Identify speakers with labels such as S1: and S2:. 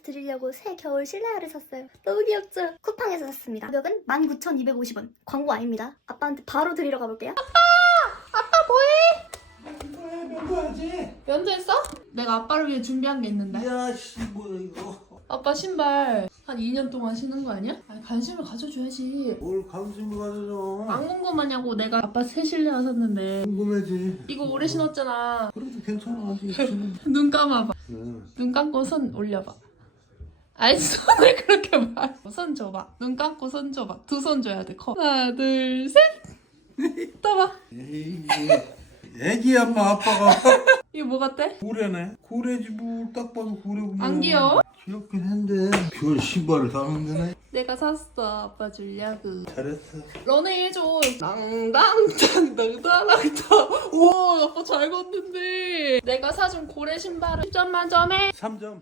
S1: 드리려고 새 겨울 실내화를 샀어요. 너무 귀엽죠? 쿠팡에서 샀습니다. 가격은 19,250원. 광고 아닙니다. 아빠한테 바로 드리러 가볼게요.
S2: 면도하지?
S3: 면도했어? 내가 아빠를 위해 준비한 게 있는데.
S2: 야씨 뭐야 이거.
S3: 아빠 신발 한 2년 동안 신은 거 아니야? 아니, 관심을 가져줘야지.
S2: 뭘 관심을 가져줘.
S3: 안 궁금하냐고. 내가 아빠 새 실내화 샀는데
S2: 궁금하지.
S3: 이거 오래 신었잖아.
S2: 그래도 괜찮아 아직.
S3: 눈 감아봐. 눈 감고 손 올려봐. 아니 손을 그렇게 봐. 손 줘봐. 눈 감고 손 줘봐. 두 손 줘야 돼. 커. 하나 둘 셋. 떠봐.
S2: 에이 애기야 뭐 아빠가.
S3: 이거 뭐 같대?
S2: 고래네. 고래지 뭐 딱 봐도 고래구만.
S3: 안 귀여워?
S2: 귀엽긴 한데 별 신발을 사는데네.
S3: 내가 샀어. 아빠 주려고.
S2: 잘했어.
S3: 너네 해줘. 낭당당당당당당. 우와 아빠 잘 걷는데. 내가 사준 고래 신발은 10점 만점에
S2: 3점.